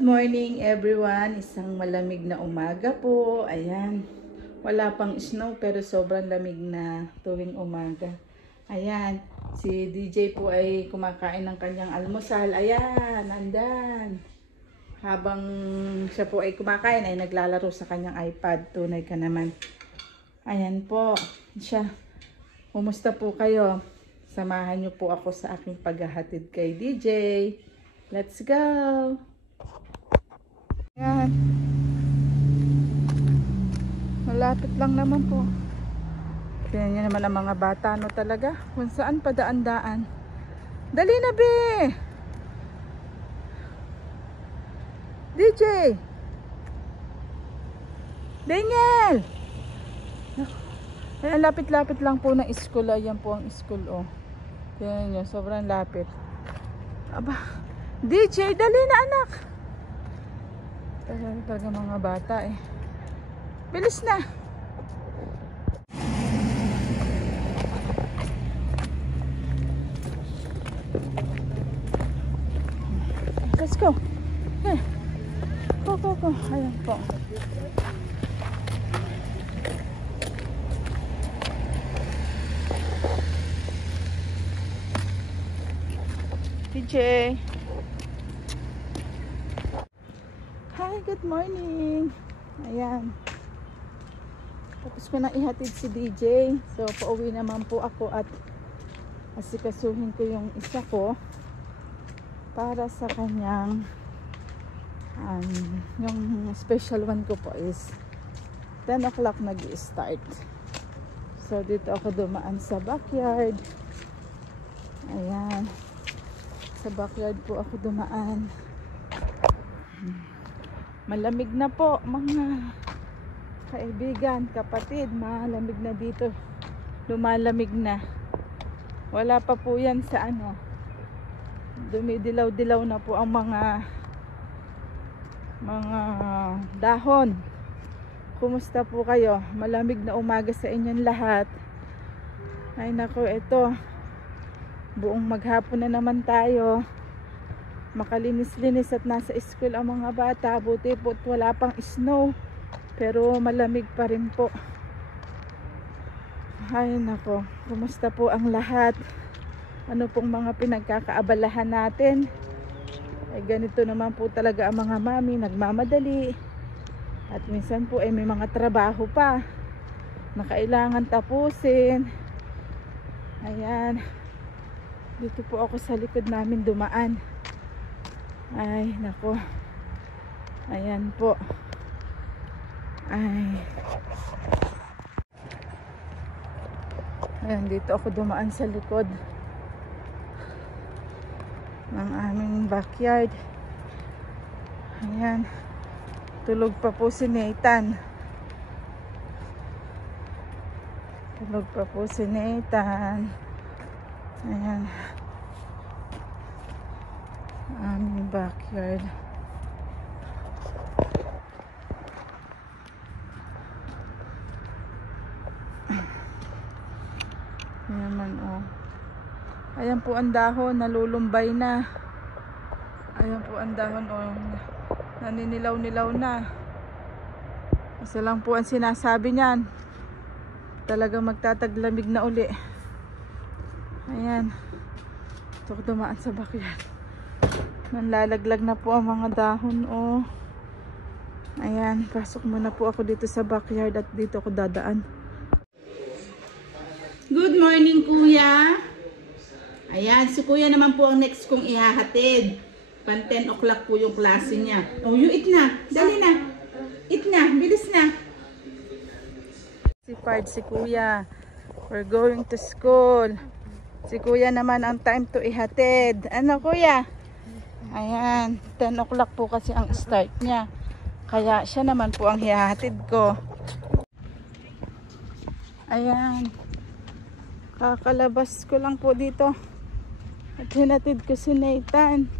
Good morning everyone. Isang malamig na umaga po. Ayan. Wala pang snow pero sobrang lamig na tuwing umaga. Ayan. Si DJ po ay kumakain ng kanyang almusal. Ayan. Andan. Habang siya po ay kumakain ay naglalaro sa kanyang iPad. Tunay ka naman. Ayan po. Siya. Kumusta po kayo? Samahan niyo po ako sa aking paghahatid kay DJ. Let's go! Ayan. Malapit lang naman po. Tingnan niyo naman ang mga bata, no talaga? Kung saan padaan-daan. Dali na, be! DJ! Daniel! Ayan, lapit-lapit lang po ng school. Ayan po ang school, oh. Tingnan niyo, sobrang lapit. Aba, DJ, dali na anak! Talaga mga bata eh. Bilis na. Let's go. Hey. Go. Ayan po. DJ. Hi, good morning. Ayan. Tapos ko na ihatid si DJ. So, pauwi naman po ako at asikasuhin ko yung isa ko para sa kanyang yung special one ko po is 10 o'clock nag-i-start. So, dito ako dumaan sa backyard. Ayan. Sa backyard po ako dumaan. Malamig na po mga kaibigan, kapatid. Malamig na dito. Lumalamig na. Wala pa po yan sa ano. Dumidilaw-dilaw na po ang mga dahon. Kumusta po kayo? Malamig na umaga sa inyong lahat. Ay nako, ito. Buong maghapon na naman tayo. Makalinis-linis at nasa school ang mga bata. Buti po wala pang snow, pero malamig pa rin po. Ay nako, kumusta po ang lahat? Ano pong mga pinagkakaabalahan natin? Ay ganito naman po talaga ang mga mami, nagmamadali. At minsan po ay may mga trabaho pa na kailangan tapusin. Ayan. Dito po ako sa likod namin dumaan. Ay, nako. Ayan po. Ay. Ayan, dito ako dumaan sa likod ng aming backyard. Ayan. Tulog pa po si Nathan. Tulog pa po si Nathan. Ayan. Aming backyard. Ayan oh. Ayan po ang dahon, nalulumbay na. Ayan po ang dahon oh. Naninilaw-nilaw na. Isa lang po ang sinasabi niyan. Talagang magtataglamig na uli. Ayan. Ito ko dumaan sa backyard. Nanlalaglag na po ang mga dahon oh. Ayan, pasok muna po ako dito sa backyard at dito ako dadaan. Good morning kuya. Ayan, si kuya naman po ang next kong ihahatid. Pan 10 o'clock po yung klase niya. Oh, you eat na. Dali na. Eat na, bilis na. Si kuya. We're going to school. Si kuya naman ang time to ihatid. Ano kuya? Ayan, 10 o'clock po kasi ang start niya. Kaya siya naman po ang hihatid ko. Ayan. Kakalabas ko lang po dito. At hinatid ko si Nathan.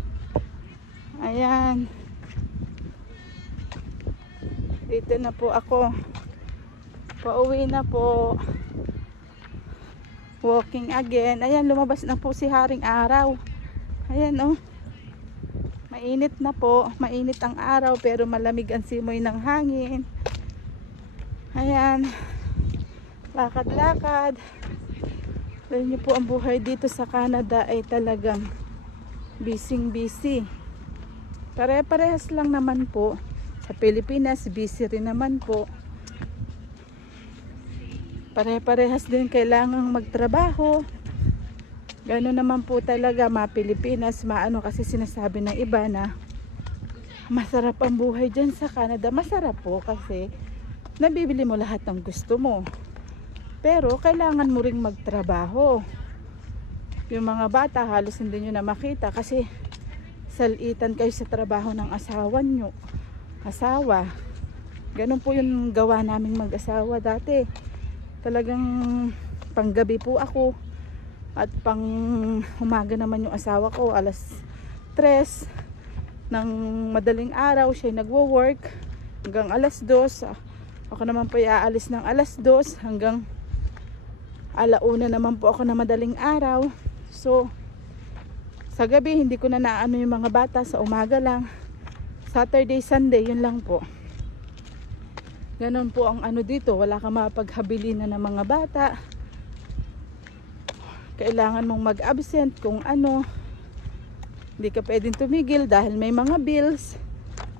Ayan. Dito na po ako. Pauwi na po. Walking again. Ayan, lumabas na po si Haring Araw. Ayan oh. Mainit na po. Mainit ang araw pero malamig ang simoy ng hangin. Ayan. Lakad-lakad. Alam niyo po, ang buhay dito sa Canada ay talagang busy. Pare-parehas lang naman po. Sa Pilipinas, busy rin naman po. Pare-parehas din kailangang magtrabaho. Gano'n naman po talaga mga Pilipinas, maano kasi sinasabi ng iba na masarap ang buhay dyan sa Canada. Masarap po kasi nabibili mo lahat ng gusto mo. Pero kailangan mo ring magtrabaho. Yung mga bata halos hindi nyo na makita kasi salitan kayo sa trabaho ng asawa. Ganun po yung gawa naming mag-asawa dati. Talagang panggabi po ako at pang umaga naman yung asawa ko, alas 3 ng madaling araw siya nagwo-work hanggang alas 2. Ako naman po aalis ng alas 2 hanggang alauna naman po ako na madaling araw. So sa gabi hindi ko na naano yung mga bata, sa umaga lang. Saturday, Sunday, yun lang po. Ganon po ang ano dito, wala kang mapaghabilin na ng mga bata. Kailangan mong mag-absent kung ano. Hindi ka pwedeng tumigil dahil may mga bills.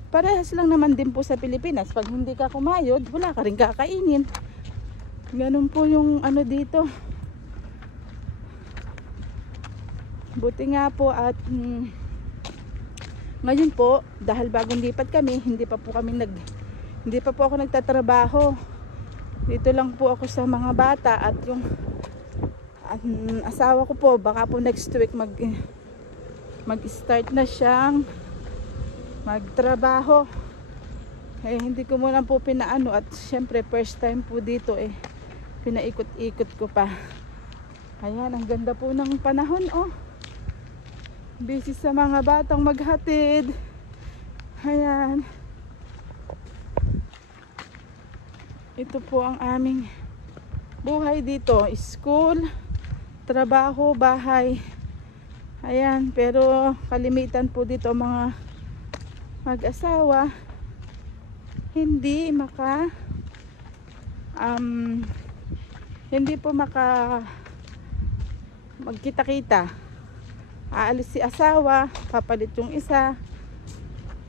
Parehas lang naman din po sa Pilipinas. Pag hindi ka kumayod, wala ka rin kakainin. Ganon po yung ano dito. Buti nga po at ngayon po, dahil bagong lipat kami, hindi pa po ako nagtatrabaho. Dito lang po ako sa mga bata at yung asawa ko po, baka po next week mag-start na siyang magtrabaho. Hindi ko muna po pinaano at syempre first time po dito pinaikot-ikot ko pa. Ayan, ang ganda po ng panahon busy sa mga batang maghatid. Ayan. Ito po ang aming buhay dito, school, trabaho, bahay. Ayan, pero kalimitan po dito mga mag-asawa hindi po magkita-kita. Aalis si asawa, papalit yung isa,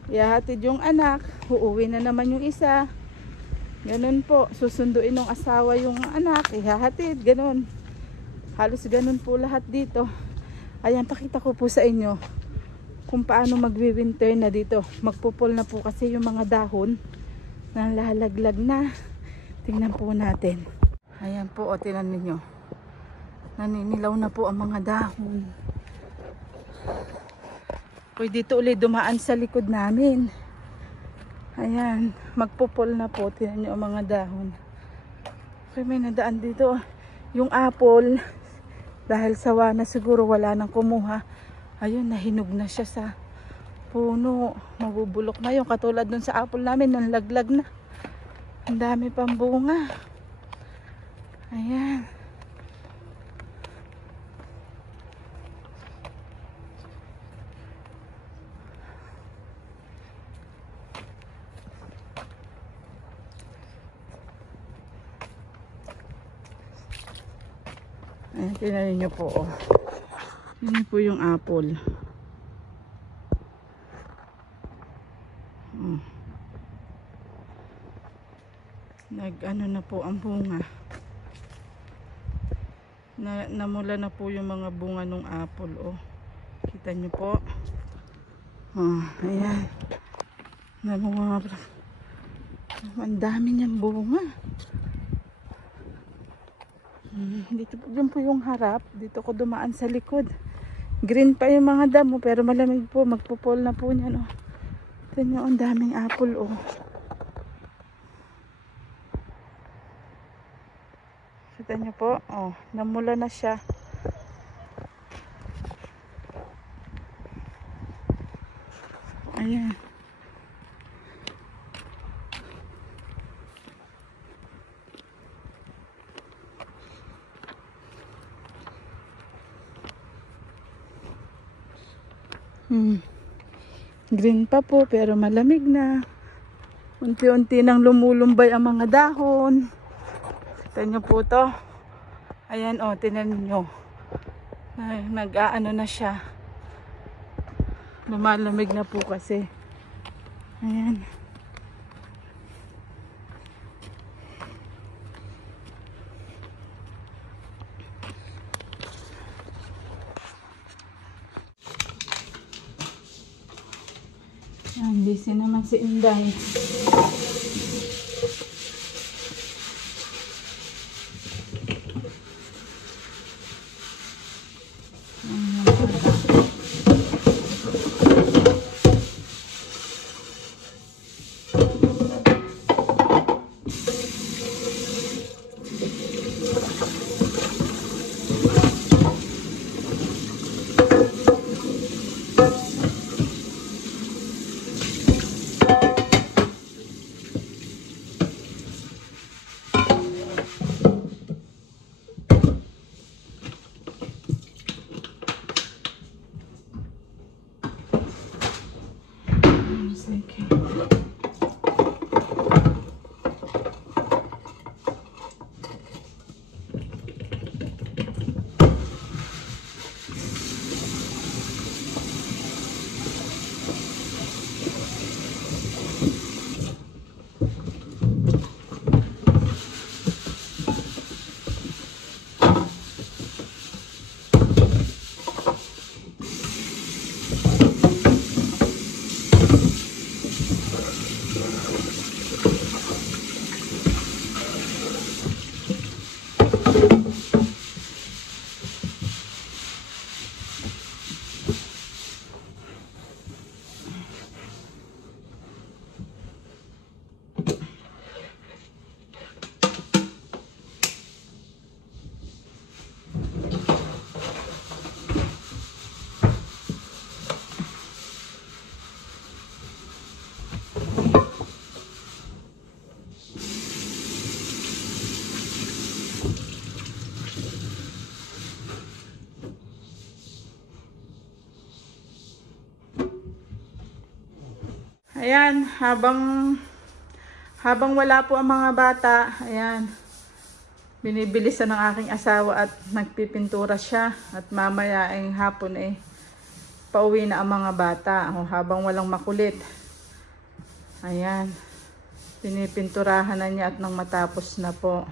ihahatid yung anak, uuwi na naman yung isa. Ganun po, susunduin ng asawa yung anak, ihahatid, ganun. Halos ganun po lahat dito. Ayan, pakita ko po sa inyo kung paano magwi-winter na dito. Magpupol na po kasi yung mga dahon na lalaglag na. Tingnan po natin. Ayan po, tingnan ninyo. Naninilaw na po ang mga dahon. Pwede dito ulit dumaan sa likod namin. Ayan, magpupol na po. Tingnan nyo ang mga dahon. Okay, may nadaan dito. Yung apple, dahil sawa na siguro wala nang kumuha. Ayun, nahinog na siya sa puno. Mabubulok na yun. Katulad dun sa apple namin, nanlaglag na. Ang dami pang bunga. Ayan. Ayan, tingnan nyo po. Yan po yung apple. Nag-ano na po ang bunga. Namula na po yung mga bunga ng apple. Kita nyo po. Ayan. Ang dami niyang bunga. Dito po, dyan po yung harap. Dito ko dumaan sa likod. Green pa yung mga damo pero malamig po. Magpupol na po niyan. Ito nyo, ang daming apple. Kita nyo po. Namula na siya. Ayan. Green pa po pero malamig na. Unti-unti nang lumulumbay ang mga dahon. Kita nyo po to. Ayan o, tinan nyo. Nag-aano na siya. Lumalamig na po kasi. Ayan. Busy naman si Inday. Ayan, habang wala po ang mga bata, ayan, binibilisan ng aking asawa at nagpipintura siya. At mamaya ay hapon pauwi na ang mga bata. Habang walang makulit, ayan, pinipinturahan na niya at nang matapos na po.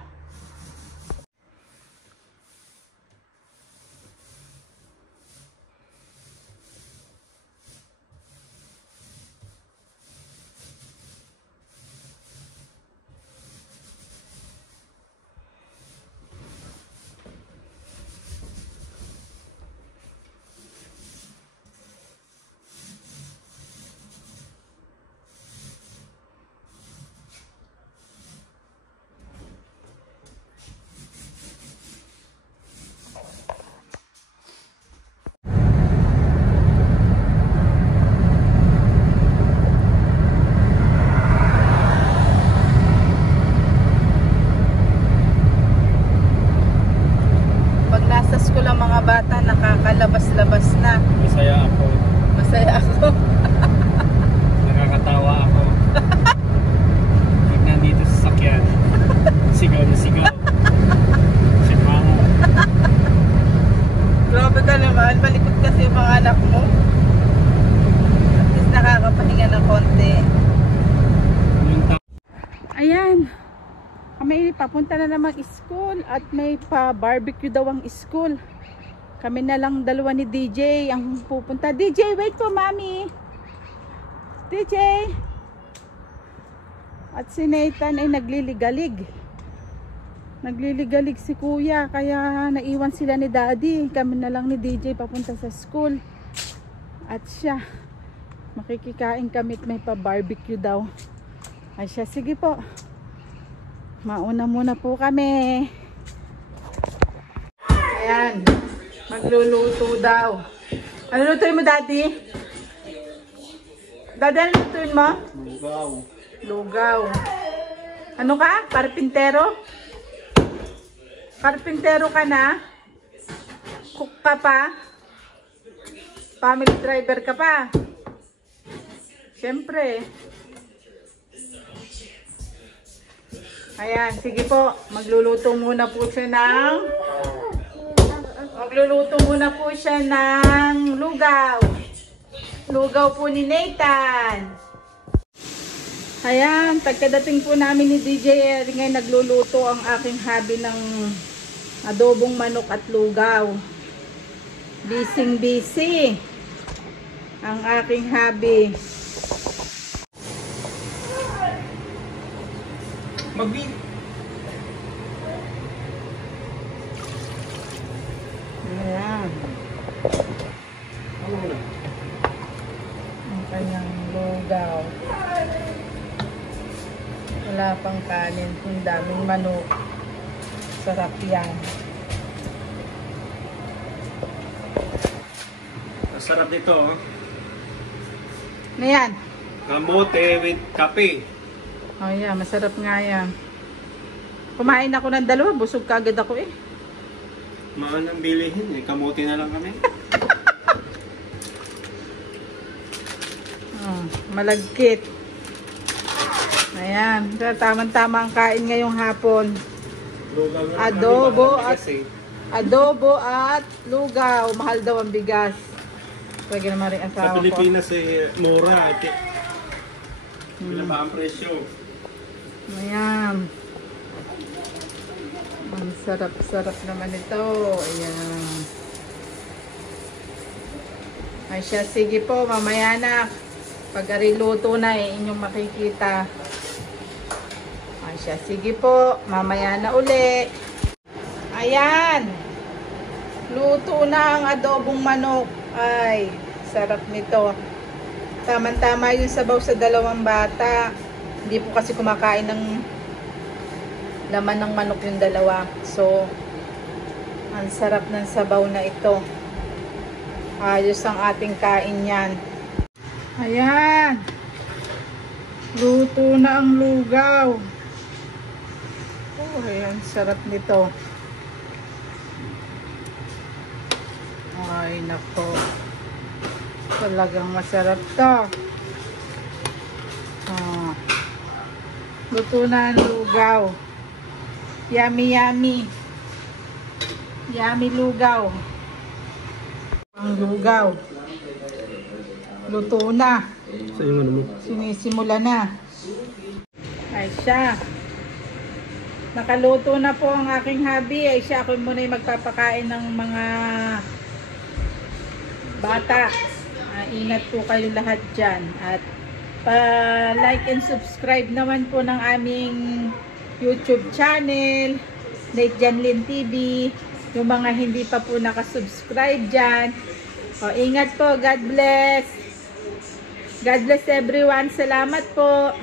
Bata nakakalabas-labas na. Masaya ako. Masaya ako. Nakakatawa ako. Pag nandito sa sakyan, sigaw na sigaw. Si mama. Grabe ka naman. Malikot kasi yung mga anak mo. At least nakakapahinga ng konti. Ayan. Kami papunta na namang school at may pa-barbecue daw ang school. Kami na lang dalawa ni DJ ang pupunta. DJ, wait po, mami. DJ. At si Nathan ay nagliligalig. Nagliligalig si kuya. Kaya naiwan sila ni daddy. Kami na lang ni DJ papunta sa school. At siya, makikikain kami at may pa-barbecue daw. Ay siya, sige po. Mauna muna po kami. Ayan. Magluluto daw. Ano lutuin mo, daddy? Daddy, ano lutuin mo? Lugaw. Lugaw. Ano ka? Karpintero? Karpintero ka na? Cook ka pa? Family driver ka pa? Siyempre. Ayan, sige po. Magluluto muna po siya ng lugaw. Lugaw po ni Nathan. Ayan, pagkadating po namin ni DJ ngayon nagluluto ang aking hubby ng adobong manok at lugaw. Busy ang aking hubby. Magbit. Ayan. Ano na? Ang kanyang lugaw. Wala pang kanin. Ang daming manok. Sarap yan. Masarap dito, oh. Ano yan? Kamote with kape. Oh yeah, masarap nga yan. Kumain ako ng 2. Busog kagad ako eh. Mahal ang bilihin eh. Kamote na lang kami. Oh, malagkit. Ayan. Tamang-tama ang kain ngayong hapon. Lugaw na lang Adobo kami, mahal ang bigas, Adobo at lugaw. Mahal daw ang bigas. Pwede naman rin Sa asawa ko. Pilipinas eh, mura. Wala pa ang presyo. Ayan. Ang sarap-sarap naman ito. Ayan. Ay siya, sige po, mamaya na. Pag luto na inyong makikita. Ay siya, sige po, mamaya na uli. Ayan. Luto na ang adobong manok. Ay, sarap nito. Tama-tama yung sabaw sa 2 bata. Hindi po kasi kumakain ng laman ng manok yung 2. So, ang sarap ng sabaw na ito. Ayos ang ating kain yan. Ayan. Luto na ang lugaw. Oh, ayan. Sarap nito. Ay, nako. Talagang masarap to. Ah. Luto na ang lugaw. Yummy, yummy. Yummy lugaw. Ang lugaw. Luto na. Sa iyo ano mo? Sinisimula na. Ay siya. Nakaluto na po ang aking hubby. Ay siya, ako muna yung magpapakain ng mga bata. Ingat po kayo lahat dyan. At pa-like and subscribe naman po ng aming YouTube channel, Nate Janlin TV. Yung mga hindi pa po nakasubscribe dyan. O, ingat po. God bless. God bless everyone. Salamat po.